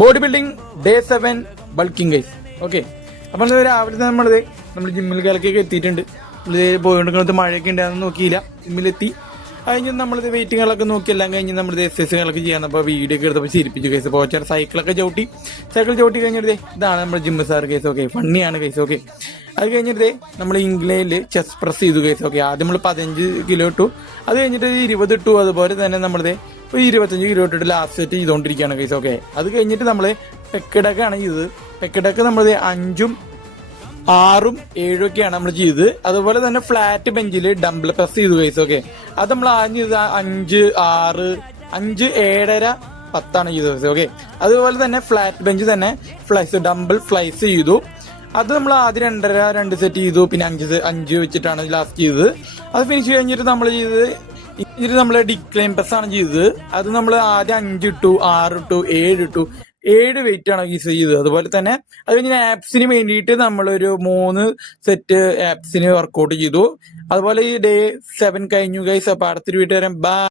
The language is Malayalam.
Body building day 7 bulking guys. Okay, അപ്പോൾ രാവിലെ നമ്മൾ ജിമ്മിൽ കിളക്കൊക്കെ എത്തിയിട്ടുണ്ട്. പോയിട്ടുണ്ട്, മഴയൊക്കെ ഉണ്ടാകുന്ന നോക്കിയില്ല, ജിമ്മിലെത്തി. കഴിഞ്ഞ് നമ്മളിത് വെയിറ്റിങ്ങളൊക്കെ നോക്കി എല്ലാം കഴിഞ്ഞ് നമ്മളിത് എക്സസൈസുകളൊക്കെ ചെയ്യാൻ അപ്പോൾ വീഡിയോ ഒക്കെ എടുത്തപ്പോൾ ചിരിപ്പിച്ചു കേസ്. അപ്പോൾ ചില സൈക്കിൾ ചവിട്ടി കഴിഞ്ഞിട്ട് ഇതാണ് നമ്മുടെ ജിമ്മ് സാർ കേസ്. ഓക്കെ, ഫണ്ണിയാണ് കേസ്. ഓക്കെ, അത് കഴിഞ്ഞിട്ട് നമ്മൾ ഇംഗ്ലണ്ടിൽ ചെസ്റ്റ് പ്രസ് ചെയ്തു കേസ്. ഓക്കെ, ആദ്യം നമ്മൾ 15 കിലോ ഇട്ടു, അത് കഴിഞ്ഞിട്ട് 20 ഇട്ടു. അതുപോലെ തന്നെ നമ്മളിത് 25 കിലോ ഇട്ടിട്ട് ലാസ്റ്റ് സെറ്റ് ചെയ്തുകൊണ്ടിരിക്കുകയാണ് കേസ്. ഓക്കെ, അത് കഴിഞ്ഞിട്ട് നമ്മൾ പെക്കിടക്കാണ് ചെയ്തത്. പെക്കിടക്ക് നമ്മൾ 5ഉം 6ഉം 7ഉം ഒക്കെയാണ് നമ്മൾ ചെയ്തത്. അതുപോലെ തന്നെ ഫ്ലാറ്റ് ബെഞ്ചിൽ ഡംബിൾ പ്രസ് ചെയ്തു കേസ്. ഓക്കെ, അത് നമ്മൾ ആദ്യം ചെയ്തത് 5, 6, 5, 7.5, 10 ചെയ്തത്. ഓക്കെ, അതുപോലെ തന്നെ ഫ്ലാറ്റ് ബെഞ്ച് തന്നെ ഡംബിൾ ഫ്ലൈസ് ചെയ്തു. അത് നമ്മൾ ആദ്യം 2.5 സെറ്റ് ചെയ്തു, പിന്നെ 5 വെച്ചിട്ടാണ് ലാസ്റ്റ് ചെയ്തത്. അത് ഫിനിഷ് കഴിഞ്ഞിട്ട് നമ്മൾ നമ്മൾ ഡിക്ലൈൻ പ്രസ് ആണ് ചെയ്തത്. അത് നമ്മൾ ആദ്യം 5 ഇട്ടു, 6 ഇട്ടു, 7 ഇട്ടു, 7 വെയിറ്റ് ആണ് യൂസ് ചെയ്തത്. അതുപോലെ തന്നെ അത് കഴിഞ്ഞ് ആപ്സിന് വേണ്ടിയിട്ട് നമ്മളൊരു 3 സെറ്റ് ആപ്സിന് വർക്കൗട്ട് ചെയ്തു. അതുപോലെ ഈ ഡേ 7 കഴിഞ്ഞു ഗൈസ്. അപ്പൊ അടുത്തൊരു വീട്ടുകാരൻ ബൈ.